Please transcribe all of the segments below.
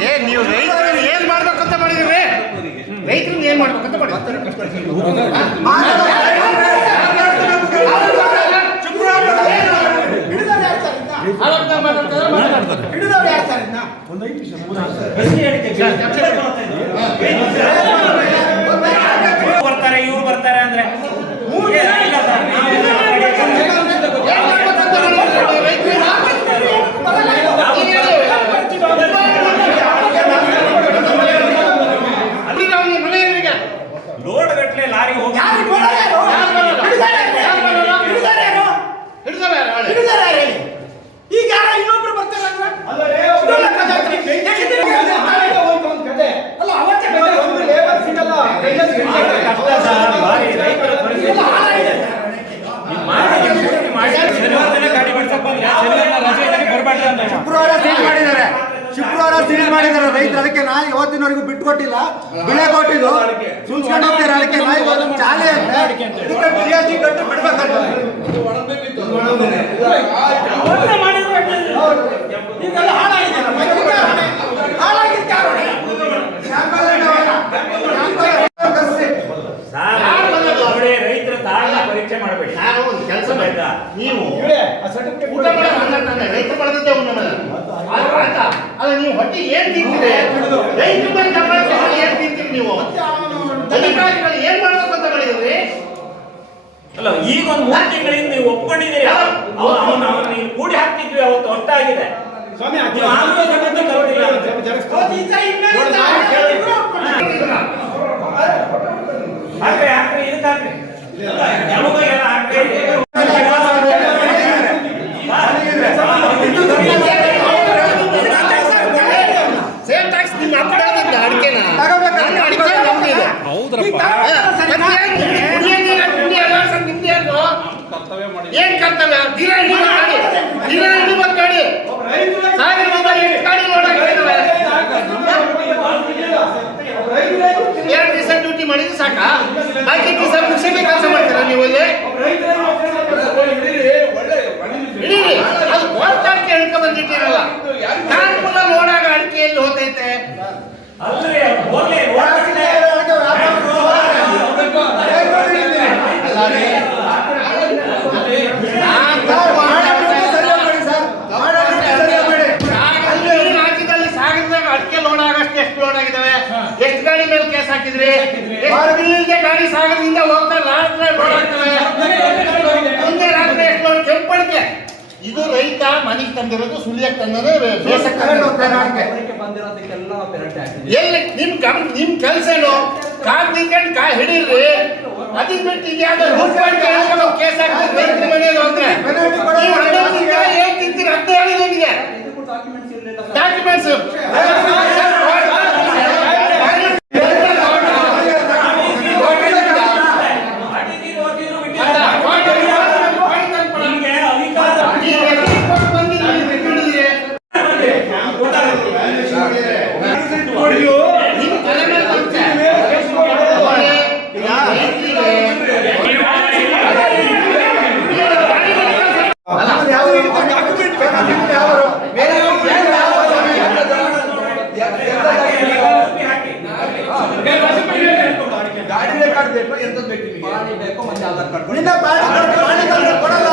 ಏ ನೀವು ರೈತರನ್ನು ಏನ್ ಮಾಡ್ಬೇಕಂತ ಮಾಡಿದ್ರಿ ರೈತರನ್ನ ಏನ್ ಮಾಡ್ಬೇಕಂತ ಇವ್ರು ಬರ್ತಾರೆ ಅಂದ್ರೆ ಗಟ್ಟಲೆ ಲಾರಿ ಹೋಗಿ ಈಗ ಇನ್ನೊಬ್ರು ಬರ್ತಾರಲ್ಲ ಅಲ್ಲ ಸಿಗಲ್ಲ. ಗಾಡಿ ಅಂತ. ಶುಕ್ರವಾರ ಚೇಂಜ್ ಮಾಡಿದ್ದಾರೆ. ಶುಕ್ರವಾರ ಸೀಲ್ ಮಾಡಿದಾರೆ ರೈತರು. ಅದಕ್ಕೆ ನಾ ಇವತ್ತಿನವರೆಗೂ ಬಿಟ್ಟು ಕೊಟ್ಟಿಲ್ಲ ಬೆಳೆ ಕೊಟ್ಟಿದ್ದು. ಸುಂಚ್ಕೊಂಡು ಹೋಗ್ತಾರೆ ಅದಕ್ಕೆ ನಾಯಿ ಚಾಲೆ ಬಿಡ್ಬೇಕಂತ ಯಾವ ನೀವಲ್ಲಿ ಒಳ್ಳೆ ಮನೆಗೆ ತಂದಿರೋದು ಸುಲಿಯಕ್ಕೆ ತಂದನೆ ಎಲ್ಲಿ ನಿಮ್ ಗಮ್ ನಿಮ್ ಕೆಲಸ ಏನು? ಕಾರ್ ನಿಂತ್ಕೊಂಡು ಕಾ ಹಿಡೀರಿ ಅದಕ್ಕೆ ಬಿಟ್ಟು ಈಗ ರೂಟ್ ಮಾಡ್ಕೊಂಡು ಕೇಸ್ ಹಾಕ್ತಾರೆ ಮನೇಲಿ ಮನೆಯಲ್ಲಿ ಅಂದ್ರೆ ನೀವು ಏನ್ ತಿಂತೀರಿ? ಅಂತ ಹೇಳಿ ನನಗೆ ಡಾಕ್ಯುಮೆಂಟ್ಸ್ ಗಾಡಿನೇ ಕಾರ್ಡ್ ಬೇಕು ಎಂತ ಬೇಕು ನಿಮಗೆ ನಿನ್ನ ಪ್ಯಾನ್ ಕಾರ್ಡ್ ಕೊಡಲ್ಲ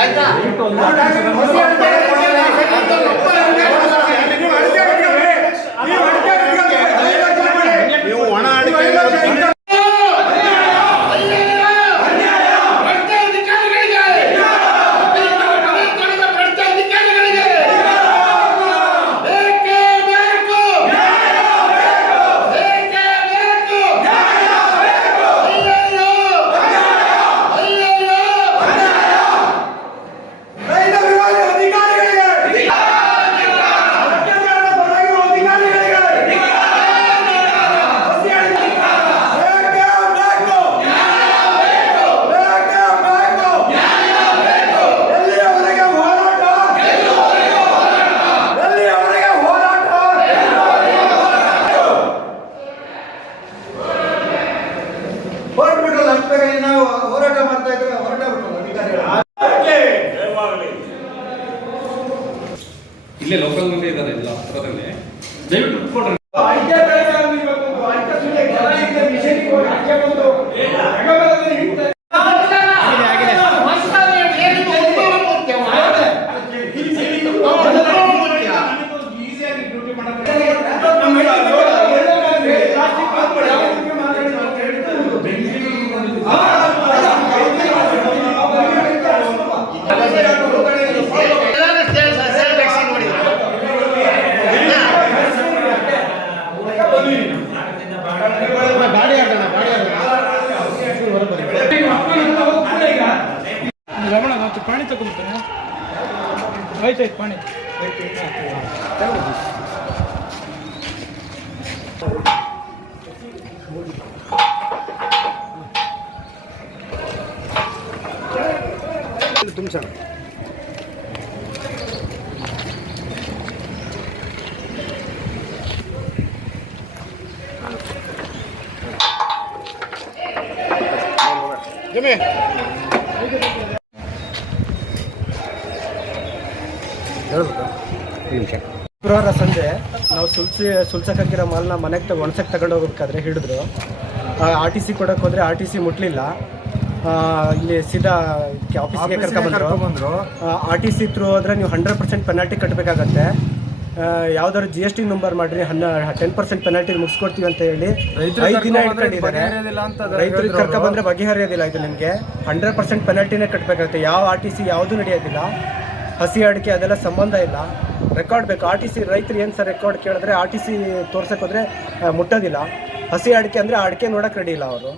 ಆಯ್ತಾ? até o ಸುಲ್ಸಿ ಸುಲ್ಸಕ್ಕಾಗಿರೋ ಮಾಲ್ನ ಮನೆಗೆ ತಗೊಂಡು ಒಣಸಕ್ಕೆ ತಗೊಂಡು ಹೋಗ್ಬೇಕಾದ್ರೆ ಹಿಡಿದ್ರು. ಆರ್ ಟಿ ಸಿ ಕೊಡಕ್ಕೆ ಹೋದರೆ ಆರ್ ಟಿ ಸಿ ಮುಟ್ಲಿಲ್ಲ. ಇಲ್ಲಿ ಸೀದಾ ಆಫೀಸ್ಗೆ ಕರ್ಕೊಂಡ್ಬಂದ್ರು ಆರ್ ಟಿ ಸಿ ತ್ರೂ ಹೋದ್ರೆ ನೀವು ಹಂಡ್ರೆಡ್ ಪರ್ಸೆಂಟ್ ಪೆನಾಲ್ಟಿ ಕಟ್ಟಬೇಕಾಗತ್ತೆ ಯಾವ್ದಾದ್ರು ಜಿ ಎಸ್ ಟಿ ನಂಬರ್ ಮಾಡ್ರಿ ಹನ್ನ ಟೆನ್ ಪರ್ಸೆಂಟ್ ಪೆನಾಲ್ಟಿ ಮುಗಿಸ್ಕೊಡ್ತೀವಿ ಅಂತ ಹೇಳಿ ಐದು ದಿನ ಇಟ್ಕೊಂಡಿದ್ದಾರೆ ರೈತರಿಗೆ ಕರ್ಕ ಬಂದ್ರೆ ಬಗೆಹರಿಯೋದಿಲ್ಲ ಇದು ನಿಮಗೆ. ಹಂಡ್ರೆಡ್ ಪರ್ಸೆಂಟ್ ಪೆನಾಲ್ಟಿನೇ ಕಟ್ಟಬೇಕಾಗುತ್ತೆ ಯಾವ ಆರ್ ಟಿ ಸಿ ಯಾವುದೂ ನಡೆಯೋದಿಲ್ಲ. ಹಸಿ ಅಡಿಕೆ ಅದೆಲ್ಲ ಸಂಬಂಧ ಇಲ್ಲ. ರೆಕಾರ್ಡ್ ಬೇಕು. ಆರ್ ಟಿ ಸಿ ರೈತರು ಏನು ಸರ್ ರೆಕಾರ್ಡ್ ಕೇಳಿದ್ರೆ ಆರ್ ಟಿ ಸಿ ತೋರ್ಸಕ್ಕೆ ಹೋದ್ರೆ ಮುಟ್ಟೋದಿಲ್ಲ. ಹಸಿ ಅಡಿಕೆ ಅಂದ್ರೆ ಆ ಅಡಿಕೆ ನೋಡಕ್ ರೆಡಿ ಇಲ್ಲ ಅವರು.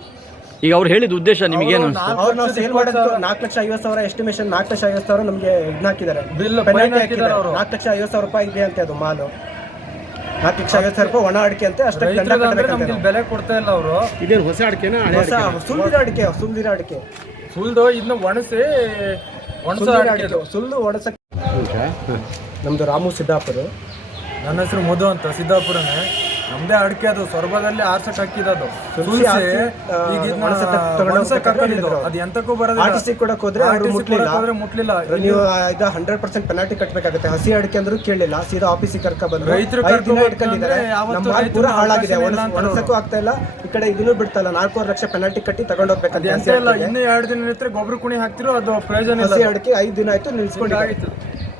ಈಗ ಅವ್ರು ಹೇಳಿದ ಉದ್ದೇಶ ನಿಮಗೇನು ಅವ್ರು ನಾವು ಸೇಲ್ ಮಾಡೋದು ನಾಲ್ಕು ಲಕ್ಷ ಐವತ್ತು ಸಾವಿರ ಎಸ್ಟಿಮೇಷನ್ ನಾಲ್ಕು ಲಕ್ಷ ಐವತ್ತು ಸಾವಿರ ನಮಗೆ ಇದನ್ನ ಹಾಕಿದ್ದಾರೆ. ಪೆನಾಲ್ಟಿ ಹಾಕಿದ್ದಾರೆ ನಾಲ್ಕು ಲಕ್ಷ ಐವತ್ತು ಸಾವಿರ ರೂಪಾಯಿ ಇದೆ ಅಂತೆ ಅದು ಮಾಲು. ನಾಲ್ಕು ಲಕ್ಷ ಐವತ್ತು ಸಾವಿರ ರೂಪಾಯಿ ಒಣ ಅಡಿಕೆ ಅಂತೆ ಅಷ್ಟೇ ದಂಡ ಕಟ್ಟಬೇಕಂತೆ ನಾವು. ಬೆಲೆ ಕೊಡ್ತಾ ಇಲ್ಲ ಅವರು. ಇದೇನು ಹೊಸ ಅಡಿಕೆನ ಹಳೆ ಹೊಸ ಅಡಿಕೆ ಸುಲಿದಿರೋ ಅಡಿಕೆ. ಸುಲ್ದು ಇದನ್ನ ಒಣಸಿ ಒಣಸ ಸುಲಿದಿರೋ ಅಡಿಕೆ ಸುಲಿದು ಒಣಸಕ್ಕೆ ನಮ್ದು ರಾಮು ಸಿದ್ದಾಪುರ. ನನ್ನ ಹೆಸರು ಮಧು ಅಂತ ಸಿದ್ದಾಪುರನೇ. ನಮ್ದೇ ಅಡಿಕೆ ಅದು ಸೊರಬದಲ್ಲಿ ಆರ್ಸಕ್ ಹಾಕಿದ್ದು ಸುಲ್ಸಿ ಹಾಕಿ, ಆ, ಒಣಸಕ್ ತಗೊಂಡು ಅದು ಎಂತಕ್ಕೂ ಬರೋದ್ರೆ ಕೊಡಕ್ ಹೋದ್ರೆ ಅವ್ರು ಮುಟ್ಲಿಲ್ಲ. ನೀವು ಇದು ಹಂಡ್ರೆಡ್ ಪರ್ಸೆಂಟ್ ಪೆನಾಲ್ಟಿ ಕಟ್ಟಬೇಕಾಗುತ್ತೆ ಹಸಿ ಅಡಿಕೆ ಅಂದ್ರೂ ಕೇಳಿಲ್ಲ. ಸೀದಾ ಆಫೀಸಿಗೆ ಕರ್ಕ ಬಂದ್ರು. ರೈತ್ರು ಐದ್ ದಿನ ಕರ್ಕೊಂಡ್ ಇಟ್ಕೊಂಡಿದ್ದಾರೆ. ಬಂದ್ರೆ ಯಾವತ್ತೂ ನಮ್ಮ ಮಾಲ್ ರೈತ್ರು ಹಾಳಾಗಿದೆ. ಇಲ್ಲ ಅಂತ ಒಣಸಕ್ಕೂ ಆಗ್ತಾ ಇಲ್ಲ. ಈ ಕಡೆ ಇದನ್ನು ಬಿಡ್ತಲ್ಲ. ನಾಲ್ಕೂವರೆ ಲಕ್ಷ ಪೆನಾಲ್ಟಿ ಕಟ್ಟಿ ತಗೊಂಡೋಗ್ಬೇಕಂತ ಇಲ್ಲ. ಇನ್ನು ಎರಡು ದಿನ ಇರ್ತಾರೆ ಗೊಬ್ಬರ ಕುಣಿ ಹಾಕ್ತಿರೋ ಅದು ಪ್ರಯೋಜನ ಇಲ್ಲ. ಹಸಿ ಅಡಿಕೆ ಐದು ದಿನ ಆಯ್ತು ನಿಲ್ಸ್ಕೊಂಡಿದ್ದಾರೆ. ಆಯ್ತು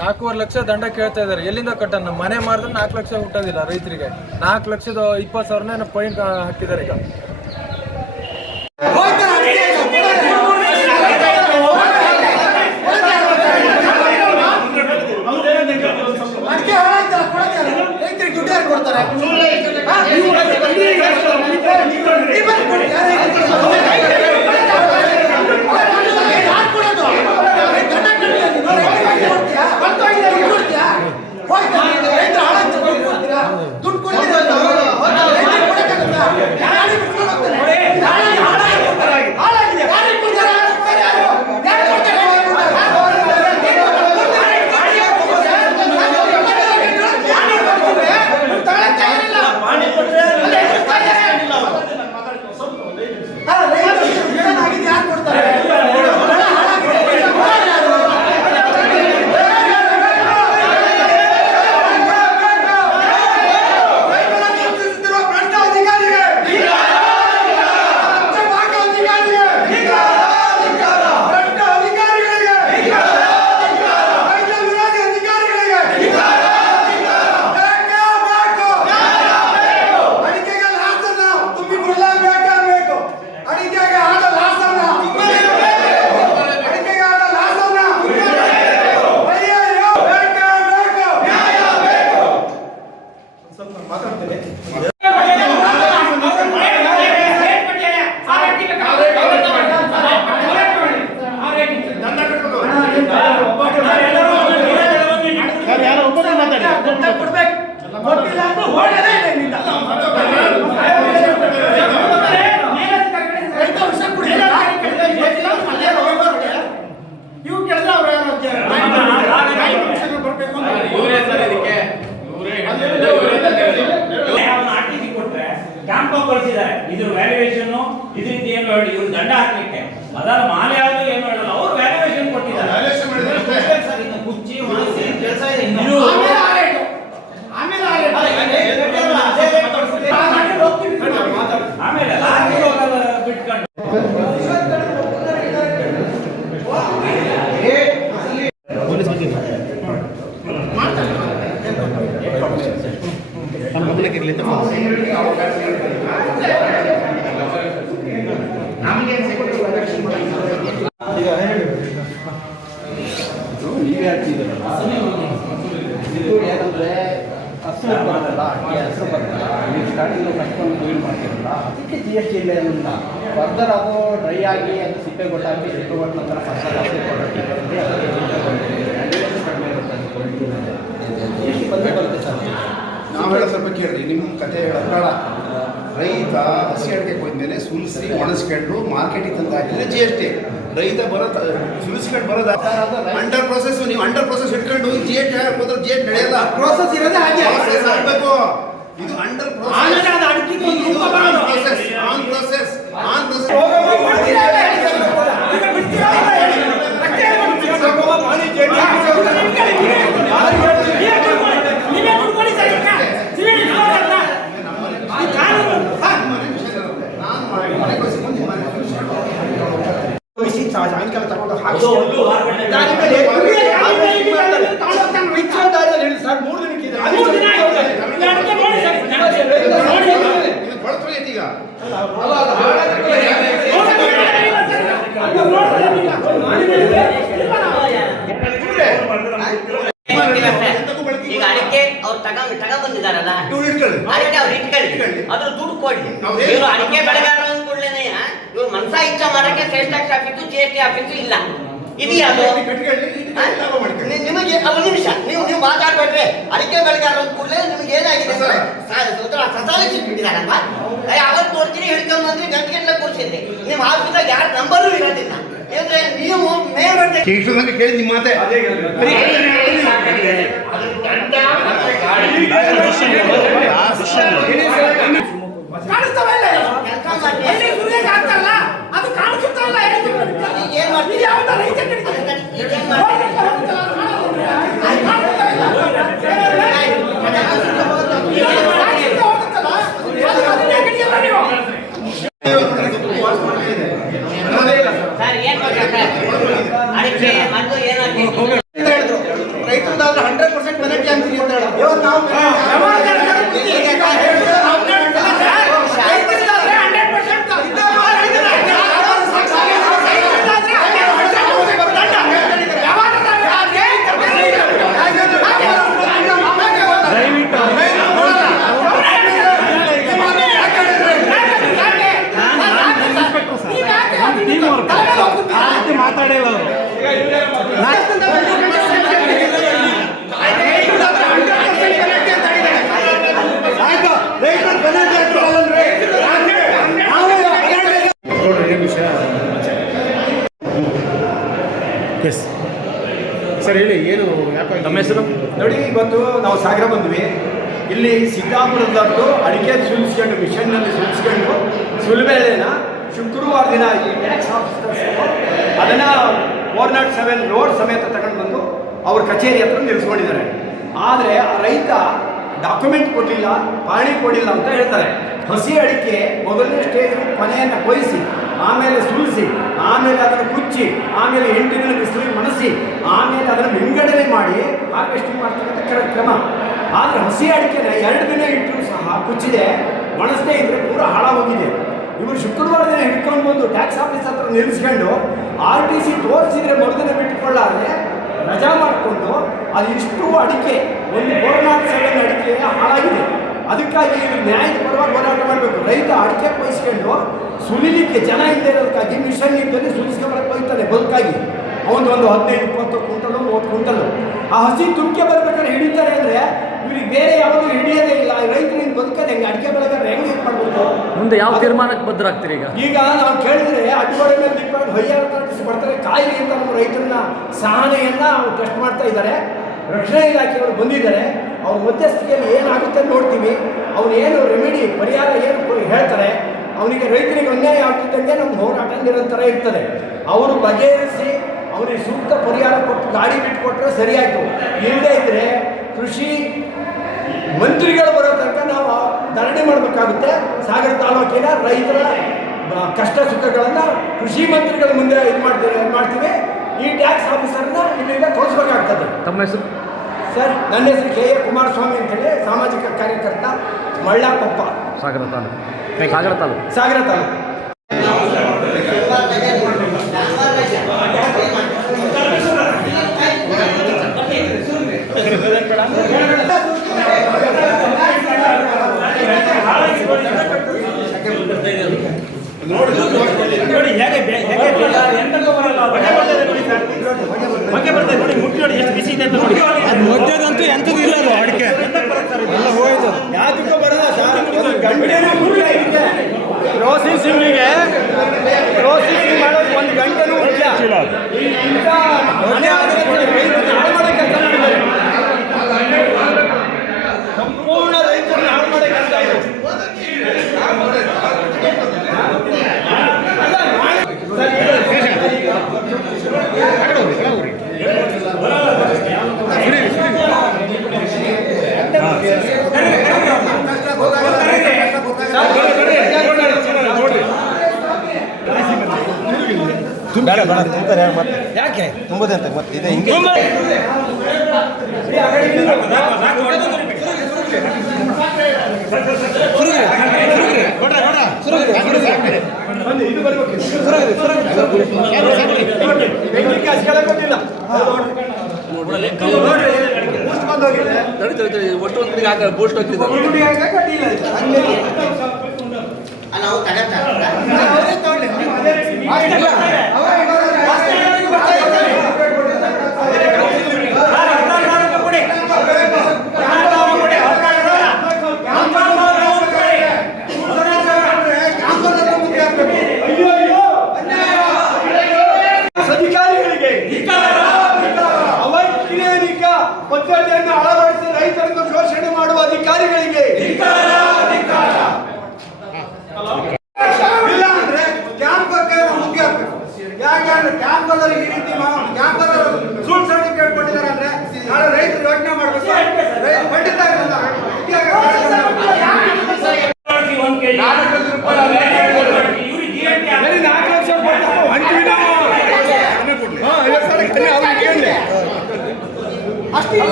ನಾಲ್ಕೂವರೆ ಲಕ್ಷ ದಂಡ ಕೇಳ್ತಾ ಇದ್ದಾರೆ. ಎಲ್ಲಿಂದ ಕಟ್ಟೋಣ? ನಮ್ಮ ಮನೆ ಮಾರಿದ್ರೆ ನಾಲ್ಕು ಲಕ್ಷ ಹುಟ್ಟೋದಿಲ್ಲ ರೈತರಿಗೆ. ನಾಲ್ಕು ಲಕ್ಷದ ಇಪ್ಪತ್ತು ಸಾವಿರನೇ ಪಾಯಿಂಟ್ ಹಾಕಿದ್ದಾರೆ ಈಗ. ಅದು quality ಮೇಲೆ. ಎಷ್ಟು ಬಂದೇ ಬರುತ್ತೆ ಸರ್ ನಾವು ಹೇಳೋ ಸ್ವಲ್ಪ ಕೇಳ್ರಿ ನಿಮ್ಮ ಕತೆ ಹೇಳೋಣ ರೈತ ಹಸಿ ಅಡಿಕೆ ಹೋದ್ಮೇಲೆ ಸುಲಿಸಿ ಒಣಸ್ಕೊಂಡು ಮಾರ್ಕೆಟಿಗೆ ತಂದು ಹಾಕಿದ್ರೆ ಜಿ ಎಸ್ ಟಿ ರೈತ ಬರೋ ಸುಲಿಸ್ಕೊಂಡು ಬರೋದು ಅಂಡರ್ ಪ್ರೊಸೆಸ್ ನೀವು ಅಂಡರ್ ಪ್ರೊಸೆಸ್ ಇಟ್ಕೊಂಡು ಜಿ ಎಸ್ ಟಿ ಹಾಕೋದ್ರೆ ಜಿ ಎಸ್ ನಡೆಯಲ್ಲ ಪ್ರೋಸೆಸ್ ಇರೋದೇ ಹಾಗೆ ಪ್ರೊಸೆಸ್ ಆಗಬೇಕು ಇದು under process on process on process ಸಾಯಂಕಾಲ ತಗೊಂಡು ಅದು ಹಾಕಿ ಒಂದು ಮಾರ್ಕೆಟ್ ದಾರಿ ಮೇಲೆ ಕುರಿಯ ಗಾಡಿ ಮೇಲೆ ಇಲ್ಲಿ ಬಂದು ತಗೊಂಡು ಹೋಗ್ತಾನೆ. ಮಿಚ್ಚ ದಾರಿಯಲ್ಲಿ ಹೇಳಿ ಸರ್, ಮೂರು ದಿನಕ್ಕೆ ಇದೆ. ಮೂರು ದಿನ ಆಯ್ತು. ಇಲ್ಲಿ ಅಡಿಕೆ ನೋಡಿ ಸರ್. ನೋಡಿ. ಇದು ಕೊಳ್ತು ಈಗ ಈಗ ಅಡಿಕೆ ಅವ್ರು ತಗೊಂಡ್ ತಗೊಂಡ್ ಬಂದಿದಾರಲ್ಲ ಇವ್ರು ಇಟ್ಕೊಳ್ಳಿ ಅಡಿಕೆ ಅವ್ರು ಇಟ್ಕೊಳ್ಳಿ ಇಟ್ಕೊಳ್ಳಿ. ಇವ್ರು ಅಡಿಕೆ ಬೆಳೆಗಾರರು ಅಂದ್ಕೊಳ್ಳೇನೆ ಇವ್ರು ಮನ್ಸ ಇಚ್ಛ ಮಾಡಕ್ಕೆ sales tax office G S T office ಇಲ್ಲ. ನಿಮಗೆ ಒಂದು ನಿಮಿಷ. ನೀವು ನೀವು ಮಾತಾಡ್ಬೇಡ್ರಿ. ಅಡಿಕೆ ಬೆಳೆಗಾರ ಅಂದ ಕೂಡಲೇ ನಿಮ್ಗೆ ಏನಾಗಿದೆ ಸಸಾಲೆ ಸಿಕ್ಬಿಟ್ಟಿದಾರಲ್ವಾ? ಅವತ್ತು ನೋಡ್ತೀನಿ ಹಿಡ್ಕೊಂಡು ಬಂದ್ರಿ ಗಂಟೆ ಗಂಟೆ ಕೂರ್ಸಿದ್ರಿ. ನಿಮ್ಮ ಆಫೀಸಾಗ ಯಾರ ನಂಬರು ಇರೋದಿಲ್ಲ. ನೀವು ಮೇಲ್ಬಂಡೆ ಕೇಳಿಸೋದಂಗೆ ಕೇಳಿ ನಿಮ್ಮ ಮಾತೆ. ಅದು. ಈಗ ಏನ್ ಮಾಡ್ತೀರಿ? ಇದು ಯಾವ್ದೋ ರೈತ ಕಡಿತ. ಈಗ ಏನ್ ಮಾಡ್ತೀರಿ? ಅದು ಕಾಣಿಸ್ತಾ ಇಲ್ಲ. ಇದು ಕಾಣಿಸ್ತಾ ಹೋಗುತ್ತಲ್ಲ, ಅದು ಅದನ್ನೇ ಕಡಿಯಲ್ಲ ನೀವು. ಸರ್ ಏನ್ ಮಾಡ್ತಾರೆ ಅಡಿಕೆ ಮತ್ತು ಏನಾಗ್ತದೆ ಅಂತ ಹೇಳಿದ್ರು ರೈತರದಾದ್ರೆ ಹಂಡ್ರೆಡ್ ಪರ್ಸೆಂಟ್ ಮನೆ ಅಂತೀವಿ ಅಂತ ಹೇಳಿದ್ರು ಇವತ್ತು ನಾವು ವ್ಯವಹಾರಗಾರರು ಬುದ್ಧಿ ಈಗ ಹೇಳಿದ್ರು ನಾವು ಹೇಳ್ತಿಲ್ಲ ಸರ್. ರೈತರಿಗಾದ್ರೆ 100% ರೈತರಿಗಾದ್ರೆ 100% ದಂಡ. ವ್ಯವಹಾರಗಾರರಾದ್ರೆ ಮಾತಾಡಿಲ್ಲ ಅವರು ಆಯ್ತು ರೈತರು ಬೆಲೆ ಹಾಕ್ತಾರಲ್ರಿ ಎಸ್ ಸರ್ ಹೇಳಿ, ಏನು ವ್ಯಾಪಾರ ತಮ್ಮ ಹೆಸರು? ನೋಡಿ, ಇವತ್ತು ನಾವು ಸಾಗರ ಬಂದ್ವಿ. ಇಲ್ಲಿ ಸಿದ್ದಾಪುರದ್ದು ಅಡಿಕೆ ಸುಲಿಸ್ಕೊಂಡು, ಮಿಷನ್ನಲ್ಲಿ ಸುಲಿಸ್ಕೊಂಡು ಸುಲಿಬೇಳೆನ ಶುಕ್ರವಾರ ದಿನ ಈ ಟ್ಯಾಕ್ಸ್ ಆಫೀಸರ್ಸ್ ಅದನ್ನು ಫೋರ್ ನಾಟ್ ಸೆವೆನ್ ರೋಡ್ ಸಮೇತ ತಗೊಂಡು ಬಂದು ಅವ್ರ ಕಚೇರಿ ಹತ್ರ ನಿಲ್ಲಿಸ್ಕೊಂಡಿದ್ದಾರೆ ಆದರೆ ಆ ರೈತ ಡಾಕ್ಯುಮೆಂಟ್ ಕೊಡಲಿಲ್ಲ, ಪಾಣಿ ಕೊಡಲಿಲ್ಲ ಅಂತ ಹೇಳ್ತಾರೆ. ಹಸಿ ಅಡಿಕೆ ಮೊದಲನೇ ಸ್ಟೇಜ್ ಕೊನೆಯನ್ನು ಕೊಯ್ಸಿ. ಆಮೇಲೆ ಸುಲಿಸಿ ಆಮೇಲೆ ಅದನ್ನು ಕುಚ್ಚಿ, ಆಮೇಲೆ ಎಂಟು ದಿನ ಬಿಸಿಲಿಗೆ ಮಣಸಿ, ಆಮೇಲೆ ಅದನ್ನು ವಿಂಗಡಣೆ ಮಾಡಿ ಹಾರ್ವೆಸ್ಟಿಂಗ್ ಮಾಡ್ತಕ್ಕಂಥ ಕಾರ್ಯಕ್ರಮ ಕ್ರಮ. ಆದರೆ ಹಸಿ ಅಡಿಕೆನ ಎರಡು ದಿನ ಇಟ್ಟು ಸಹ ಕುಚ್ಚಿದೆ, ಒಣಸದೇ ಇದ್ರೆ ಪೂರ ಹಾಳಾಗೋಗಿದೆ. ಇವರು ಶುಕ್ರವಾರ ದಿನ ಹಿಡ್ಕೊಂಡು ಬಂದು ಟ್ಯಾಕ್ಸ್ ಆಫೀಸ್ ಹತ್ರ ನಿಲ್ಲಿಸ್ಕೊಂಡು ಆರ್ ಟಿ ಸಿ ತೋರಿಸಿದ್ರೆ ಮರುದಿನ ಬಿಟ್ಟುಕೊಳ್ಳಾದ್ರೆ ರಜಾ ಮಾಡಿಕೊಂಡು ಅದು ಇಷ್ಟು ಅಡಿಕೆ, ಒಂದು ಬೋರ್ನಾಥ್ ಸೆವೆನ್ ಅಡಿಕೆ ಹಾಳಾಗಿದೆ. ಅದಕ್ಕಾಗಿ ನೀವು ನ್ಯಾಯದ ಪರವಾಗಿ ಹೋರಾಟ ಮಾಡಬೇಕು. ರೈತ ಅಡಿಕೆ ಬಯಸ್ಕೊಂಡು ಸುಲಿಲಿಕ್ಕೆ ಜನ ಇಲ್ಲದೆ ಇರೋದಕ್ಕಾಗಿ ಮಿಷನ್ ಇದ್ದಲ್ಲಿ ಸುಲಿಸ್ಕೊಂಬರಕ್ಕೆ ಹೋಗ್ತಾನೆ ಬದುಕಾಗಿ ಅವನು ಒಂದು ಹದಿನೈದು ಇಪ್ಪತ್ತು ಕ್ವಿಂಟಲು ಮೂವತ್ತು ಕ್ವಿಂಟಲು. ಆ ಹಸಿ ತುಕ್ಕೆ ಬರ್ಬೇಕಾದ್ರೆ ಹಿಡಿತಾರೆ ಅಂದರೆ ಇವ್ರಿಗೆ ಬೇರೆ ಯಾವುದು ಹಿಡಿಯೋದೇ ಇಲ್ಲ. ರೈತರಿಂದ ಬದುಕೋದು ಹೆಂಗೆ? ಅಡಿಕೆ ಬೆಳೆಗಾರ ಹೆಂಗೆ ಇದು ಮಾಡ್ಬೋದು ಮುಂದೆ ಯಾವ ತೀರ್ಮಾನಕ್ಕೆ ಬದ್ಧರಾಗ್ತೀರಿ ಈಗ? ಈಗ ನಾವು ಕೇಳಿದ್ರೆ ಅಡ್ಗೋಡೆ ಮೇಲೆ ದಿಪ್ಪಾಗಿ ಹೊಯ್ಯಾರ ಬರ್ತಾರೆ ಕಾಯಿಲೆ ಅಂತ ನಮ್ಮ ರೈತರನ್ನ ಸಹನೆಯನ್ನ ಅವ್ರು ಟೆಸ್ಟ್ ಮಾಡ್ತಾ ಇದ್ದಾರೆ. ರಕ್ಷಣಾ ಇಲಾಖೆಯವರು ಬಂದಿದ್ದಾರೆ. ಅವ್ರ ಮಧ್ಯಸ್ಥಿಕೆಯಲ್ಲಿ ಏನಾಗುತ್ತೆ ನೋಡ್ತೀವಿ. ಅವ್ರು ಏನು ರೆಮಿಡಿ ಪರಿಹಾರ ಏನು ಹೇಳ್ತಾರೆ. ಅವನಿಗೆ ರೈತರಿಗೆ ಅನ್ಯಾಯ ಆಗ್ತಿದ್ದಂಗೆ ನಮ್ಮ ಹೋರಾಟ ನಿರಂತರ ಇರ್ತದೆ. ಅವರು ಬಗೆಹರಿಸಿ ಅವರಿಗೆ ಸೂಕ್ತ ಪರಿಹಾರ ಕೊಟ್ಟು ಗಾಡಿ ಬಿಟ್ಟುಕೊಟ್ರೆ ಸರಿಯಾಯಿತು. ಇಲ್ಲದೇ ಇದ್ದರೆ ಕೃಷಿ ಮಂತ್ರಿಗಳು ಬರೋ ತನಕ ನಾವು ಧರಣಿ ಮಾಡಬೇಕಾಗುತ್ತೆ. ಸಾಗರ ತಾಲೂಕಿನ ರೈತರ ಕಷ್ಟ ಸುಖಗಳನ್ನು ಕೃಷಿ ಮಂತ್ರಿಗಳ ಮುಂದೆ ಇದು ಮಾಡ್ತೀವಿ ಮಾಡ್ತೀವಿ. ಈ ಟ್ಯಾಕ್ಸ್ ಆಫೀಸರ್ನ ಇಲ್ಲಿಂದ ಕಳಿಸ್ಬೇಕಾಗ್ತದೆ ತಮ್ಮ ಹೆಸರು? ಸರ್ ನನ್ನ ಹೆಸರು ಕೆ ಎ ಕುಮಾರಸ್ವಾಮಿ ಅಂತೇಳಿ ಸಾಮಾಜಿಕ ಕಾರ್ಯಕರ್ತ ಮಳ್ಳಾಪಪ್ಪ. ಸಾಗರ ತಾಲೂಕು. ಸಾಗರ ತಾಲೂಕು. ಸಾಗರ ತಾಲೂಕು. ನೋಡಿ ಹೇಗೆ ಹೇಗೆ ಬರಲ್ಲ ಬಗೆ ಬರ್ತಾ ಇದೆ ನೋಡಿ ಸರ್. ಬಗೆ ಬರ್ತಾ ನೋಡಿ ಮುಟ್ಟಿ ನೋಡಿ ಎಷ್ಟು ಇದೆ ಅಂತ ನೋಡಿ ತುಂಬುತ್ತೆ ಅಂತ ಮತ್ತೆ ಇದೆ ಹಿಂಗೆ. ಒಟ್ಟು ಒಂದು ಬೂಸ್ಟ್ ಹಾಕಿದ್ದಾರೆ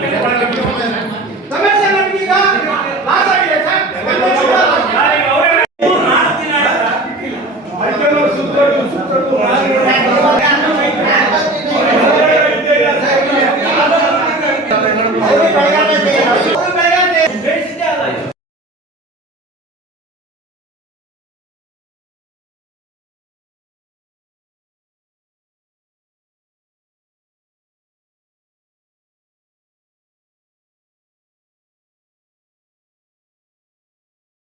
Thank you.